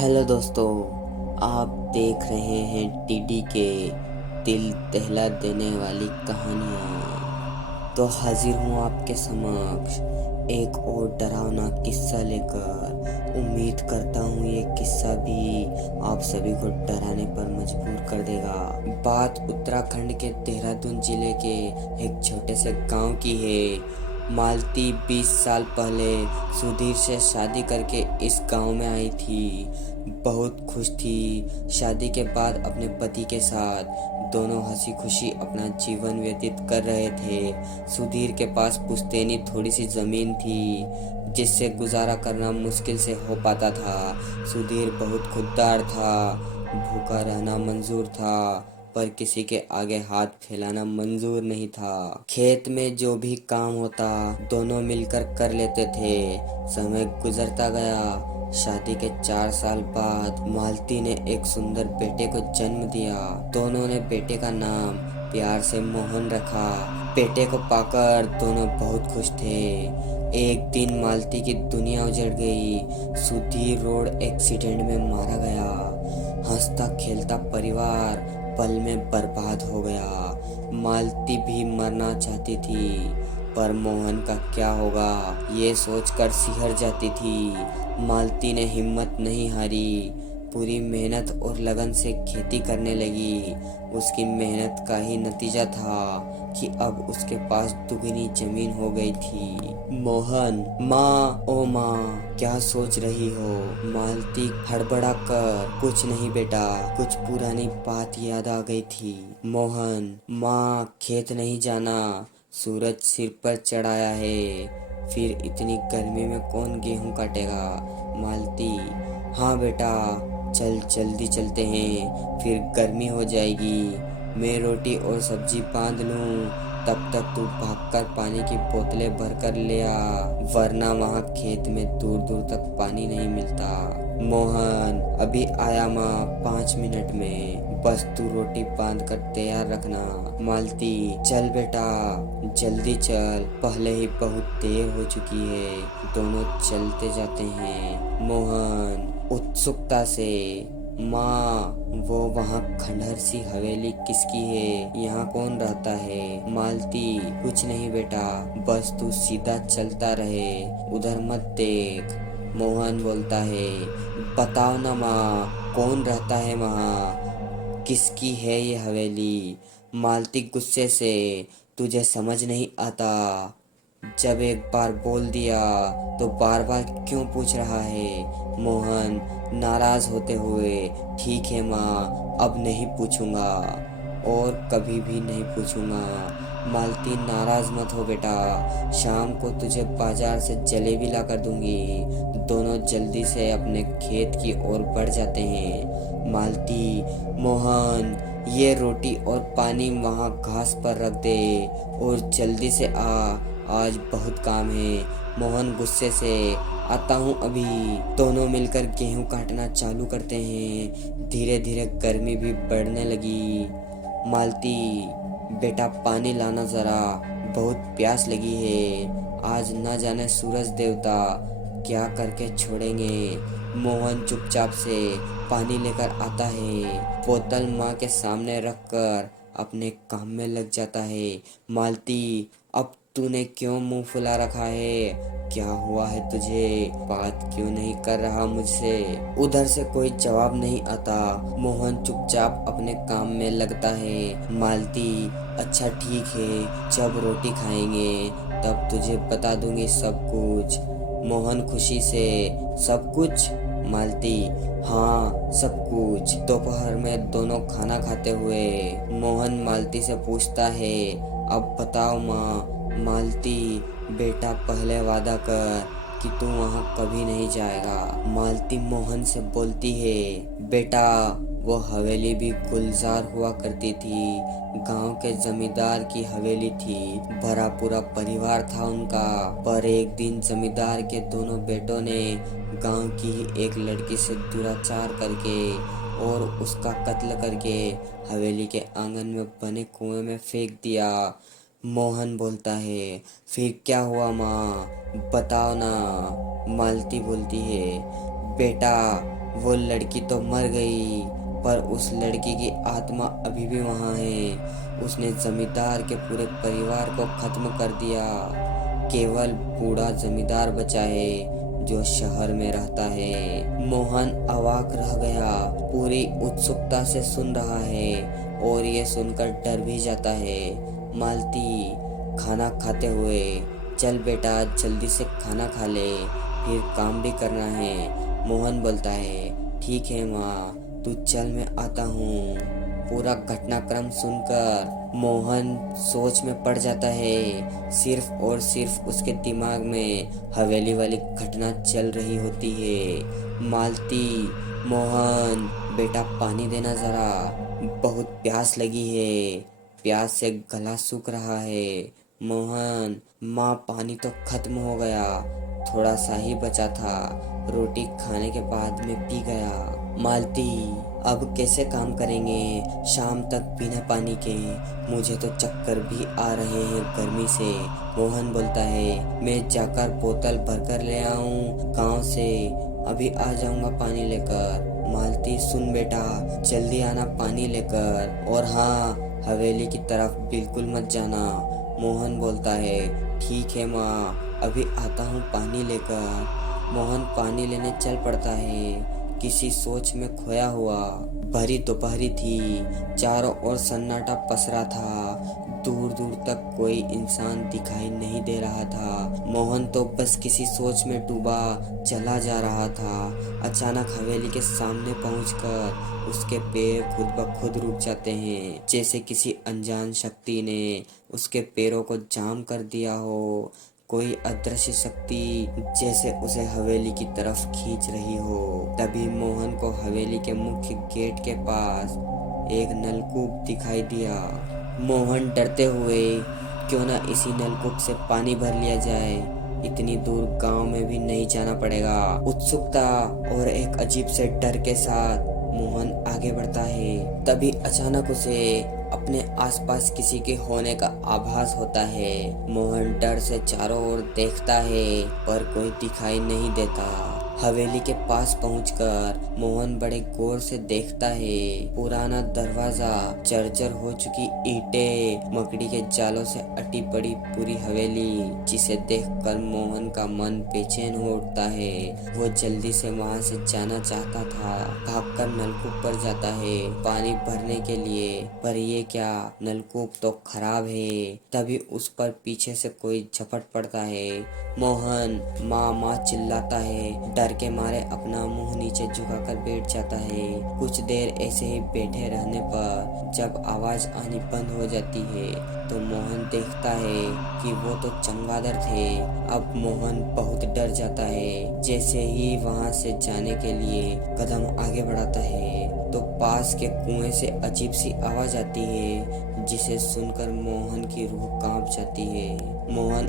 Hello दोस्तों, आप देख रहे हैं टीडी के दिल दहला देने वाली कहानियाँ। तो हाजिर हूँ आपके समक्ष एक और डरावना किस्सा लेकर। उम्मीद करता हूँ ये किस्सा भी आप सभी को डराने पर मजबूर कर देगा। बात उत्तराखंड के देहरादून जिले के एक छोटे से गांव की है। मालती 20 साल पहले सुधीर से शादी करके इस गांव में आई थी। बहुत खुश थी। शादी के बाद अपने पति के साथ दोनों हंसी खुशी अपना जीवन व्यतीत कर रहे थे। सुधीर के पास पुश्तैनी थोड़ी सी जमीन थी जिससे गुजारा करना मुश्किल से हो पाता था। सुधीर बहुत खुददार था। भूखा रहना मंजूर था पर किसी के आगे हाथ फैलाना मंजूर नहीं था। खेत में जो भी काम होता दोनों मिलकर कर लेते थे। समय गुजरता गया। शादी के 4 साल बाद मालती ने एक सुंदर बेटे को जन्म दिया। दोनों ने बेटे का नाम प्यार से मोहन रखा। बेटे को पाकर दोनों बहुत खुश थे। एक दिन मालती की दुनिया उजड़ गई। सुधीर रोड एक्सीडेंट में मारा गया। हंसता खेलता परिवार पल में बर्बाद हो गया। मालती भी मरना चाहती थी पर मोहन का क्या होगा ये सोचकर सिहर जाती थी। मालती ने हिम्मत नहीं हारी। पूरी मेहनत और लगन से खेती करने लगी। उसकी मेहनत का ही नतीजा था कि अब उसके पास दुगनी जमीन हो गई थी। मोहन, माँ ओ माँ, क्या सोच रही हो? मालती हड़बड़ा कर, कुछ नहीं बेटा, कुछ पुरानी बात याद आ गई थी। मोहन, माँ खेत नहीं जाना, सूरज सिर पर चढ़ाया है, फिर इतनी गर्मी में कौन गेहूं काटेगा? मालती, हाँ बेटा, चल जल्दी चलते हैं, फिर गर्मी हो जाएगी। मैं रोटी और सब्जी बांध लूं, तब तक तू भागकर पानी की बोतलें भरकर ले आ, वरना वहाँ खेत में दूर दूर तक पानी नहीं मिलता। मोहन, अभी आया माँ, 5 मिनट में, बस तू रोटी बांध कर तैयार रखना। मालती, चल बेटा जल्दी चल, पहले ही बहुत देर हो चुकी है। दोनों चलते जाते हैं। मोहन उत्सुकता से, माँ वो वहाँ खंडहर सी हवेली किसकी है? यहाँ कौन रहता है? मालती, कुछ नहीं बेटा, बस तू सीधा चलता रहे, उधर मत देख। मोहन बोलता है, बताओ ना माँ, कौन रहता है वहाँ? किसकी है ये हवेली? मालती गुस्से से, तुझे समझ नहीं आता? जब एक बार बोल दिया तो बार बार क्यों पूछ रहा है? मोहन नाराज होते हुए, ठीक है माँ, अब नहीं पूछूंगा और कभी भी नहीं पूछूंगा। मालती, नाराज मत हो बेटा, शाम को तुझे बाजार से जलेबी ला कर दूंगी। दोनों जल्दी से अपने खेत की ओर बढ़ जाते हैं। मालती, मोहन ये रोटी और पानी वहाँ घास पर रख दे और जल्दी से आ, आज बहुत काम है। मोहन गुस्से से, आता हूँ अभी। दोनों मिलकर गेहूं काटना चालू करते हैं। धीरे धीरे गर्मी भी बढ़ने लगी। मालती, बेटा पानी लाना जरा, बहुत प्यास लगी है। आज न जाने सूरज देवता क्या करके छोड़ेंगे। मोहन चुपचाप से पानी लेकर आता है। बोतल माँ के सामने रखकर अपने काम में लग जाता है। मालती, अब तूने क्यों मुंह फुला रखा है? क्या हुआ है तुझे? बात क्यों नहीं कर रहा मुझसे? उधर से कोई जवाब नहीं आता। मोहन चुपचाप अपने काम में लगता है। मालती, अच्छा ठीक है, जब रोटी खाएंगे तब तुझे बता दूंगी सब कुछ। मोहन खुशी से, सब कुछ? मालती, हाँ सब कुछ। दोपहर में दोनों खाना खाते हुए मोहन मालती से पूछता है, अब बताओ माँ। मालती, बेटा पहले वादा कर कि तू वहाँ कभी नहीं जाएगा। मालती मोहन से बोलती है, बेटा वो हवेली भी गुलजार हुआ करती थी। गांव के जमींदार की हवेली थी। भरा पूरा परिवार था उनका। पर एक दिन जमींदार के दोनों बेटों ने गांव की ही एक लड़की से दुराचार करके और उसका कत्ल करके हवेली के आंगन में बने कुएं में फेंक दिया। मोहन बोलता है, फिर क्या हुआ माँ, बताओ ना। मालती बोलती है, बेटा वो लड़की तो मर गई, पर उस लड़की की आत्मा अभी भी वहाँ है। उसने जमींदार के पूरे परिवार को खत्म कर दिया। केवल बूढ़ा जमींदार बचा है जो शहर में रहता है। मोहन अवाक रह गया, पूरी उत्सुकता से सुन रहा है और ये सुनकर डर भी जाता है। मालती खाना खाते हुए, चल बेटा जल्दी से खाना खा ले, फिर काम भी करना है। मोहन बोलता है, ठीक है माँ, तू चल मैं आता हूँ। पूरा घटनाक्रम सुनकर मोहन सोच में पड़ जाता है। सिर्फ और सिर्फ उसके दिमाग में हवेली वाली घटना चल रही होती है। मालती, मोहन बेटा पानी देना जरा, बहुत प्यास लगी है, प्यास से गला सूख रहा है। मोहन, माँ पानी तो खत्म हो गया, थोड़ा सा ही बचा था, रोटी खाने के बाद में पी गया। मालती, अब कैसे काम करेंगे शाम तक बिना पानी के, मुझे तो चक्कर भी आ रहे हैं गर्मी से। मोहन बोलता है, मैं जाकर बोतल भरकर ले आऊं गांव से, अभी आ जाऊंगा पानी लेकर। मालती, सुन बेटा, जल्दी आना पानी लेकर, और हाँ, हवेली की तरफ बिल्कुल मत जाना। मोहन बोलता है, ठीक है माँ, अभी आता हूँ पानी लेकर। मोहन पानी लेने चल पड़ता है, किसी सोच में खोया हुआ। भरी दोपहरी थी, चारों ओर सन्नाटा पसरा था, दूर दूर तक कोई इंसान दिखाई नहीं दे रहा था। मोहन तो बस किसी सोच में डूबा चला जा रहा था। अचानक हवेली के सामने पहुंचकर उसके पैर खुद ब खुद रुक जाते हैं, जैसे किसी अनजान शक्ति ने उसके पैरों को जाम कर दिया हो। कोई अदृश्य शक्ति जैसे उसे हवेली की तरफ खींच रही हो। तभी मोहन को हवेली के मुख्य गेट के पास एक नलकूप दिखाई दिया। मोहन डरते हुए, क्यों ना इसी नलकूप से पानी भर लिया जाए, इतनी दूर गांव में भी नहीं जाना पड़ेगा। उत्सुकता और एक अजीब से डर के साथ मोहन आगे बढ़ता है। तभी अचानक उसे अपने आसपास किसी के होने का आभास होता है। मोहन डर से चारों ओर देखता है, पर कोई दिखाई नहीं देता। हवेली के पास पहुंचकर मोहन बड़े गौर से देखता है। पुराना दरवाजा, जर्जर हो चुकी ईंटें, मकड़ी के जालों से अटी पड़ी पूरी हवेली, जिसे देखकर मोहन का मन बेचैन हो उठता है। वो जल्दी से वहां से जाना चाहता था, भागकर नलकूप पर जाता है पानी भरने के लिए, पर ये क्या, नलकूप तो खराब है। तभी उस पर पीछे से कोई झपट पड़ता है। मोहन माँ माँ चिल्लाता है, डर के मारे अपना मुंह नीचे झुकाकर बैठ जाता है। कुछ देर ऐसे ही बैठे रहने पर जब आवाज आनी बंद हो जाती है तो मोहन देखता है कि वो तो चमगादड़ थे। अब मोहन बहुत डर जाता है। जैसे ही वहां से जाने के लिए कदम आगे बढ़ाता है तो पास के कुएं से अजीब सी आवाज आती है, जिसे सुनकर मोहन की रूह कांप जाती है। मोहन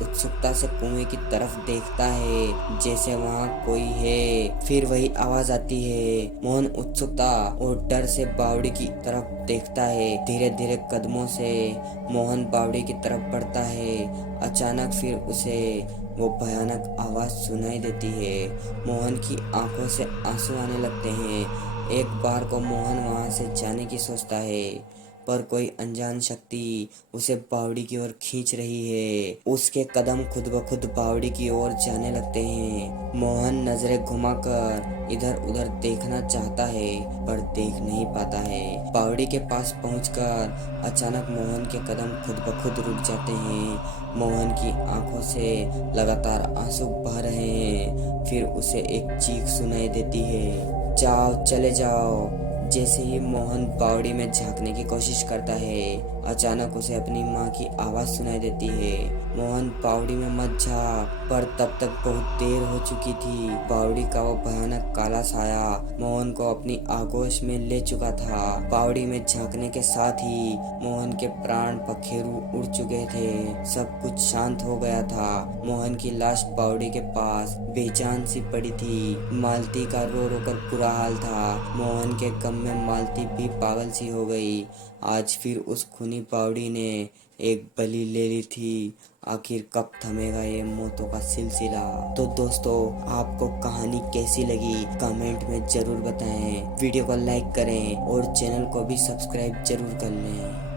उत्सुकता से कुएं की तरफ देखता है, जैसे वहां कोई है। फिर वही आवाज आती है। मोहन उत्सुकता और डर से बावड़ी की तरफ देखता है। धीरे धीरे कदमों से मोहन बावड़ी की तरफ बढ़ता है। अचानक फिर उसे वो भयानक आवाज सुनाई देती है। मोहन की आंखों से आंसू आने लगते हैं। एक बार को मोहन वहां से जाने की सोचता है, पर कोई अनजान शक्ति उसे बावड़ी की ओर खींच रही है। उसके कदम खुद ब खुद बावड़ी की ओर जाने लगते हैं। मोहन नजरें घुमाकर इधर उधर देखना चाहता है, पर देख नहीं पाता है। बावड़ी के पास पहुंचकर अचानक मोहन के कदम खुद ब खुद रुक जाते हैं। मोहन की आंखों से लगातार आंसू बह रहे हैं। फिर उसे एक चीख सुनाई देती है, जाओ चले जाओ। जैसे ही मोहन बावड़ी में झांकने की कोशिश करता है, अचानक उसे अपनी माँ की आवाज सुनाई देती है, मोहन बावड़ी में मत झांक। पर तब तक बहुत देर हो चुकी थी। बावड़ी का वो भयानक काला साया मोहन को अपनी आगोश में ले चुका था। बावड़ी में झांकने के साथ ही मोहन के प्राण पखेरु उड़ चुके थे। सब कुछ शांत हो गया था। मोहन की लाश बावड़ी के पास बेजान सी पड़ी थी। मालती का रो रो कर बुरा हाल था। मोहन के गम में मालती भी पागल सी हो गई। आज फिर उस खूनी बावड़ी ने एक बलि ले ली थी। आखिर कब थमेगा ये मौतों का सिलसिला। तो दोस्तों, आपको कहानी कैसी लगी कमेंट में ज़रूर बताएं। वीडियो को लाइक करें और चैनल को भी सब्सक्राइब जरूर कर लें।